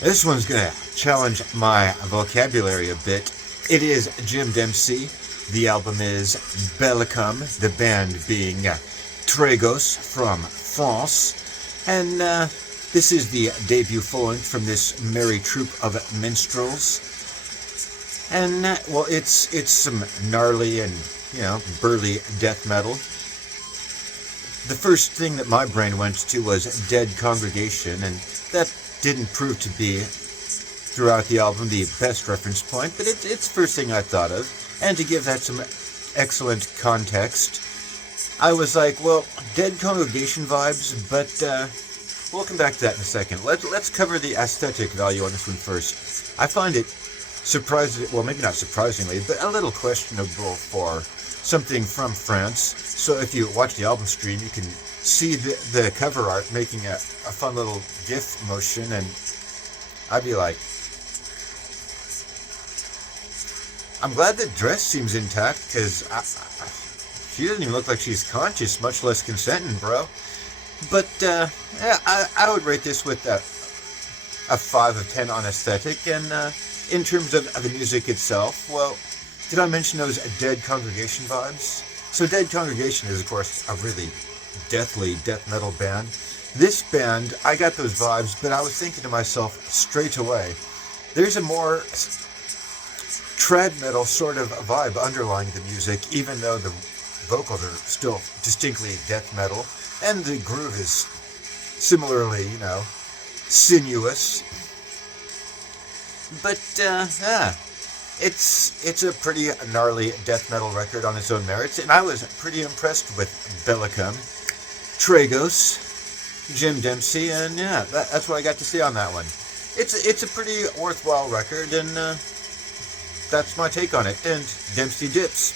This one's gonna challenge my vocabulary a bit. It is Jim Dempsey. The album is Bellicum, the band being TRAGOS from France. And this is the debut full-length from this merry troupe of minstrels. And, well, it's some gnarly and, burly death metal. The first thing that my brain went to was Dead Congregation, and that didn't prove to be, throughout the album, the best reference point, but it's the first thing I thought of. And to give that some excellent context, I was like, well, Dead Congregation vibes, but we'll come back to that in a second. Let's cover the aesthetic value on this one first. I find it surprising, well, maybe not surprisingly, but a little questionable for something from France. So if you watch the album stream, you can see the cover art making a fun little GIF motion, and I'd be like, I'm glad the dress seems intact, because she doesn't even look like she's conscious, much less consenting, bro. But yeah, I would rate this with a 5 of 10 on aesthetic, and in terms of the music itself, well, did I mention those Dead Congregation vibes? So Dead Congregation is, of course, a really deathly death metal band. This band, I got those vibes, but I was thinking to myself straight away, there's a more trad metal sort of vibe underlying the music, even though the vocals are still distinctly death metal, and the groove is similarly, sinuous. But it's a pretty gnarly death metal record on its own merits, and I was pretty impressed with Bellicum, TRAGOS, Jim Dempsey, and yeah, that's what I got to see on that one. It's a pretty worthwhile record, and that's my take on it. And Dempsey dips.